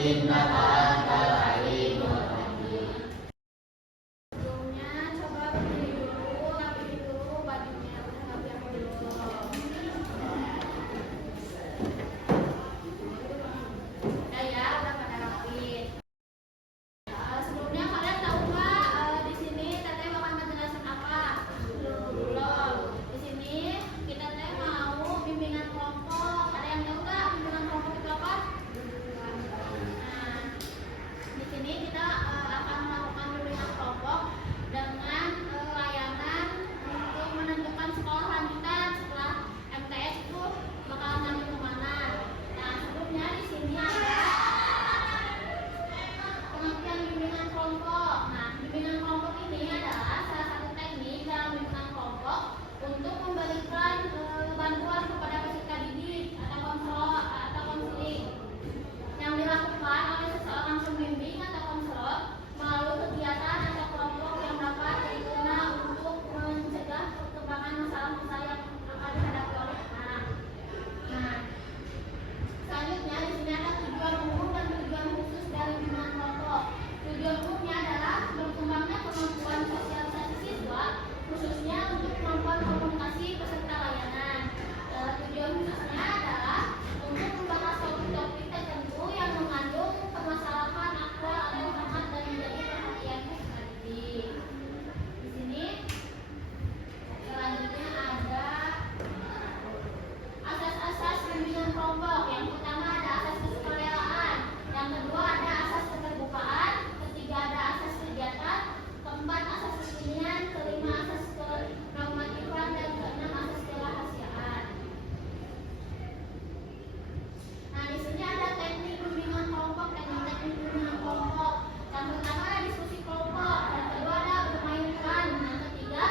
innaka antal alimul hakim. Sebelumnya coba berdiri dulu, rapiin dulu bajunya, udah rapi aku dulu. Udah ya, udah pada rapi. Sebelumnya kalian tahu nggak di sini Teteh bakal ngejelasin apa? Belum. Di sini kita teh mau bimbingan kelompok. Ada yang tahu nggak bimbingan kelompok itu apa? Nah, di sini kita akan melakukan bimbingan kelompok dengan layanan untuk menentukan sekolah lanjutan setelah MTS itu bakal ngambil kemana. Nah, sebelumnya di sini ada pengertian bimbingan kelompok. Nah, bimbingan kelompok ini adalah salah satu teknik dalam bimbingan kelompok untuk memberikan bantuan kepada peserta didik atau konseling yang dilakukan oleh seseorang pembimbing atau konselor melalui kegiatan atau kelompok yang dapat berguna untuk mencegah perkembangan masalah-masalah yang akan dihadapi oleh anak. Nah, selanjutnya di sini ada tujuan umum dan tujuan khusus dari bimbingan kelompok. Tujuan umumnya adalah berkembangnya kemampuan sosialisasi siswa, khususnya untuk kemampuan komunikasi peserta layanan. Tujuan khususnya adalah untuk membahas topik-topik tertentu yang mengandung permasalahan aktual atau hangat dan menjadi perhatian peserta didik. Di sini selanjutnya ada asas-asas bimbingan kelompok. Yang pertama ada asas kesukarelawan, yang kedua ada asas keterbukaan, ketiga ada asas kegiatan, keempat asas kekinian, kelima asas kenormatifan, dan keenam asas kerahasiaan. Nah, di sini ada teknik bimbingan kelompok, teknik bimbingan kelompok. Yang pertama ada diskusi kelompok, yang kedua ada bermain peran, yang ketiga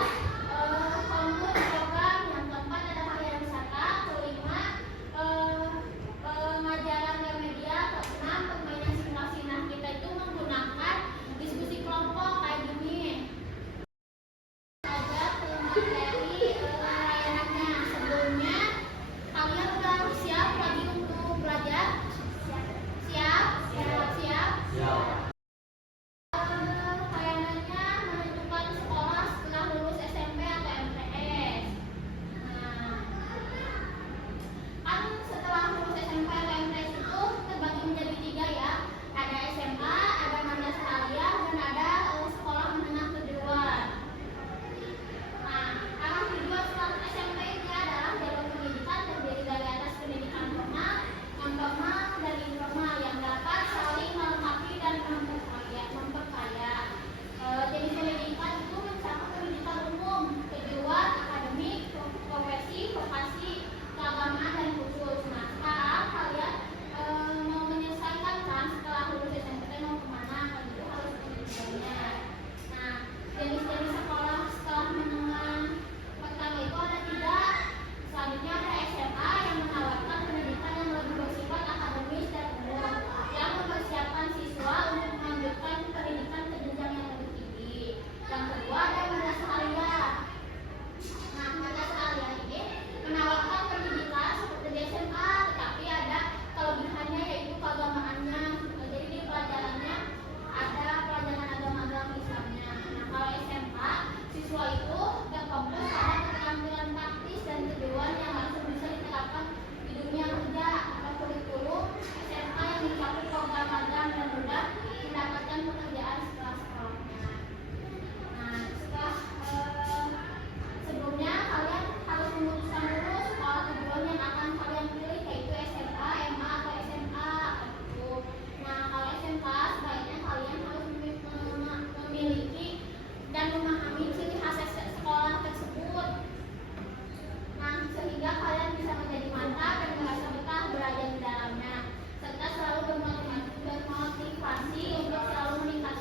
konkur program, yang keempat ada karya wisata, kelima pengajaran media, keenam permainan simulasi. Nah, kita itu menggunakan diskusi kelompok kayak gini. Ada materi layanannya. Sebelumnya kalian udah siap lagi untuk belajar? Siap? Siap. Layanannya menentukan sekolah setelah lulus SMP atau MTS. Nah, kan setelah lulus SMP atau MTS itu terbagi menjadi 3 ya. Ada SMA, ada madrasah aliyah, dan ada sekolah menengah kejuruan. Nah, arah tujuan setelah SMP ini adalah jalur pendidikan terdiri dari atas pendidikan formal, non formal, dan informal yang dapat saling melengkapi dan memperkaya. Jenis pendidikan itu mencakup pendidikan umum, kejuruan, akademik, profesi, vokasi, keagamaan, dan khusus. Nah, sekarang kalian mau menyelesaikan kan setelah lulus SMP mau kemana? Kan itu harus pendidikannya. Nah, jenis-jenis sekolah setelah menengah pertama itu ada 3. Selanjutnya ada SMA yang menawarkan pendidikan yang lebih bersifat akademis dan umum, yang mempersiapkan siswa untuk melanjutkan pendidikan ke jenjang yang lebih tinggi. Yang kedua ada madrasah aliyah. Nah, madrasah aliyah ini menawarkan pendidikan seperti di SMA, tetapi ada kelebihannya yaitu keagamaannya. Jadi di pelajarannya ada pelajaran agama-agama Islamnya. Nah, kalau SMA siswa itu berfokus pada keterampilan praktis dan kejuruan yang langsung bisa diterapkan di dunia kerja atau kurikulum SMA yang mencakup program magang dan mudah mendapatkan pekerjaan setelah sekolahnya. Nah, sebelumnya kalian harus memutuskan dulu sekolah tujuan yang akan kalian pilih, yaitu SMA, MA, atau SMA gitu. Nah, kalau SMA sebaiknya kalian harus memiliki dan memahami ciri khas sekolah tersebut. Nah, sehingga kalian bisa menjadi mantap dan merasa betah belajar di dalamnya, serta selalu bermotivasi untuk selalu meningkatkan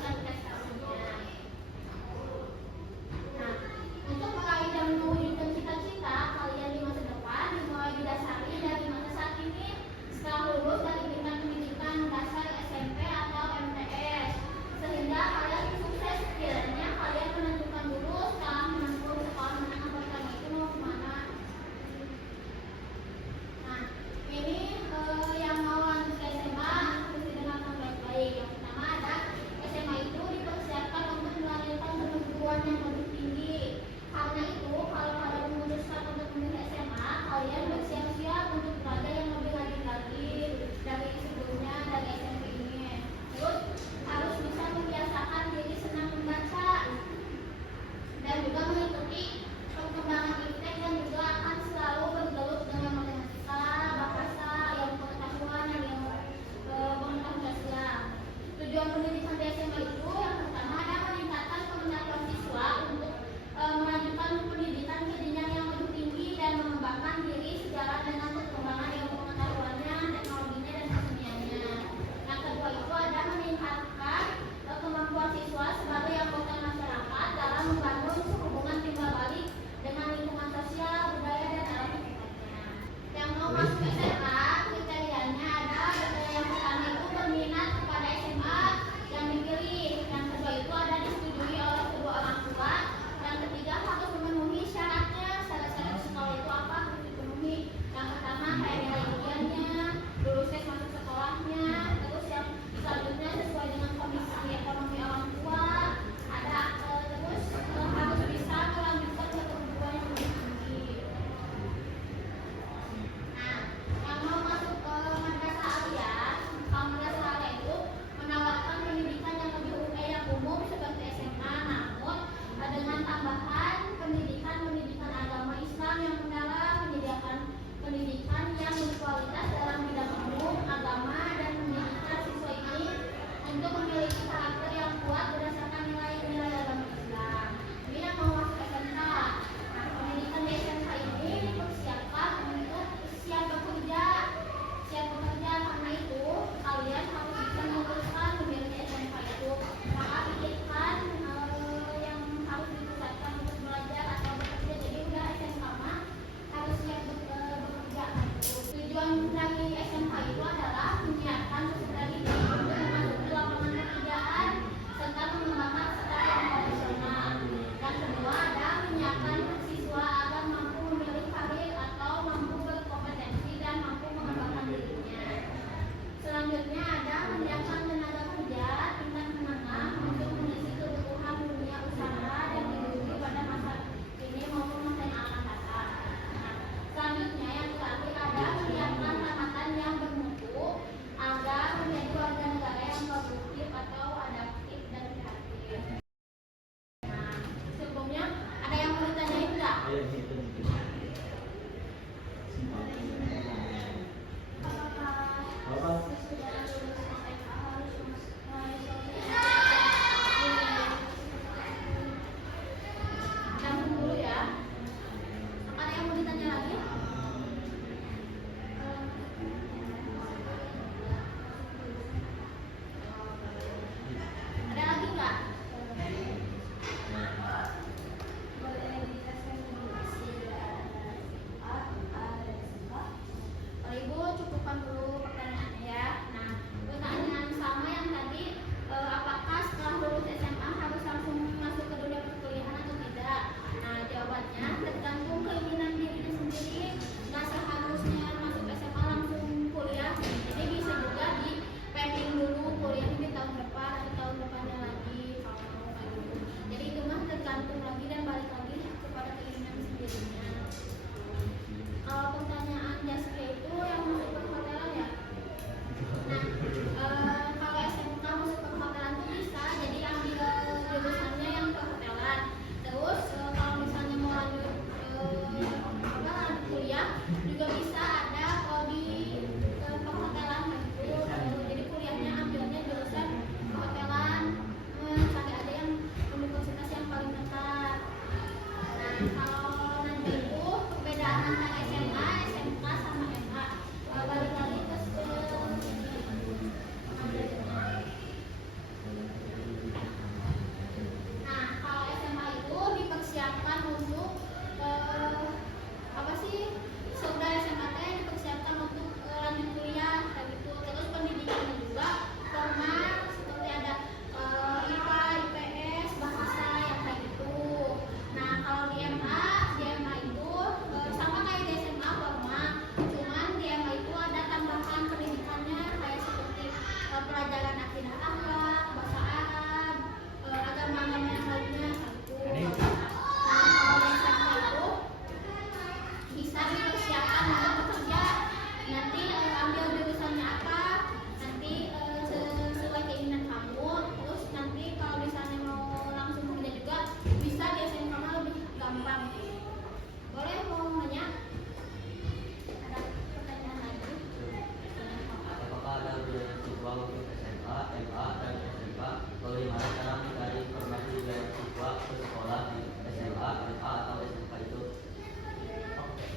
siswa untuk SMA, MA, dan SMK. Bagaimana cara mencari informasi dari siswa ke sekolah di SMA, MA, atau SMK itu?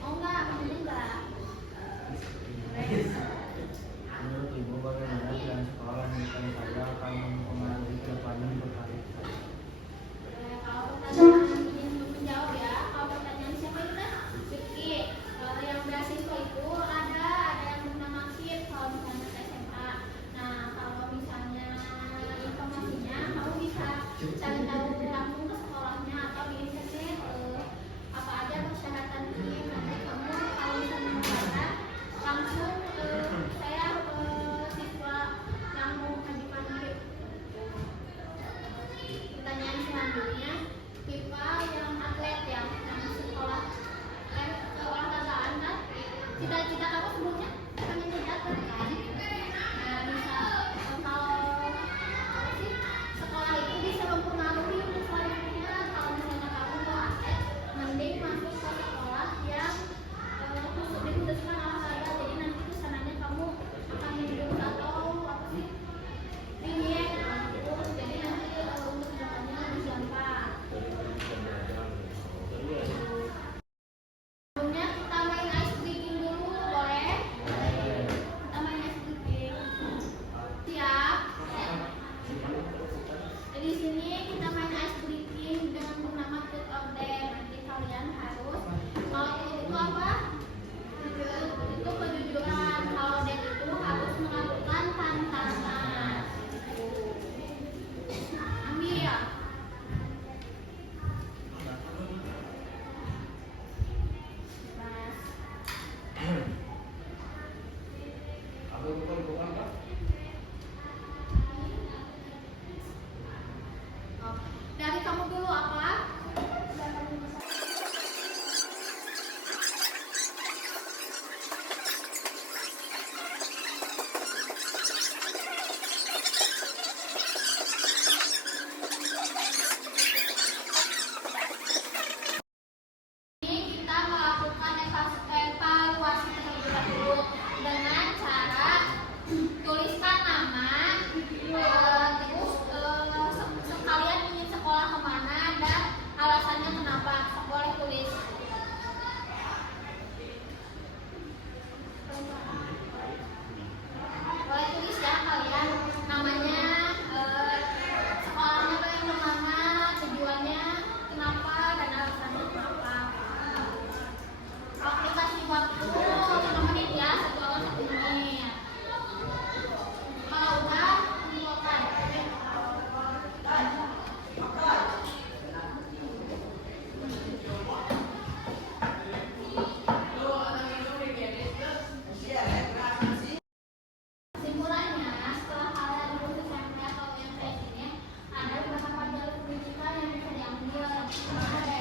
Oh enggak, ini enggak. Menurut Ibu, bagaimana pilihan sekolah lanjutan saya akan mempengaruhi ke depannya berkarir saya? Kalau pertanyaan ingin menjawab ya, kalau pertanyaan siapa itu kan? Rifki. Kalau yang beasiswa itu ada yang bernama KIP kalau misalnya ke SMA. Nah, kalau misalnya informasinya kamu bisa cari tahu langsung ke sekolahnya atau di internet apa aja persyaratan KIP. Nanti kamu kalau misalnya membaca langsung saya siswa yang mau mengajukan KIP. Pertanyaan selanjutnya, pipa yang atlet yang sekolah keolahragaan kan? Cita-cita kamu sebelumnya pengen jadi atlet kan? Nah, bisa kalau apa sih sekolah itu bisa mempengaruhi untuk selanjutnya. Kalau misalnya kamu mau atlet, mending masuk ke sekolah yang khusus dikhususkan olahraga. Jadi nanti kesananya kamu akan menjadi atau apa sih? Ringnya gitu. Jadi nanti untuk kedepannya lebih gampang. Sebelumnya kita main ice breaking dulu, boleh? Kita main ice breaking. Siap? Di sini kita main ice breaking dengan bernama truth or dare. Nanti kalian harus, kalau truth itu apa? Itu kejujuran. Kalau dare itu harus melakukan tantangan. Ambil. Dari kamu dulu apa? Ini kita melakukan evaluasi terlebih dahulu dengan cara tuliskan nama, terus sekalian ingin sekolah kemana dan alasannya kenapa. Boleh tulis. Boleh tulis ya kalian namanya, sekolahnya pengen kemana, tujuannya kenapa, dan alasannya kenapa. Oke, kasih waktu 5 menit ya, 1 atau 1 menit. Kalau udah, silakan. Kesimpulannya, setelah kalian lulus SMP atau yang kayak gini, ada beberapa jalur pendidikan yang bisa diambil. Yang pertama ada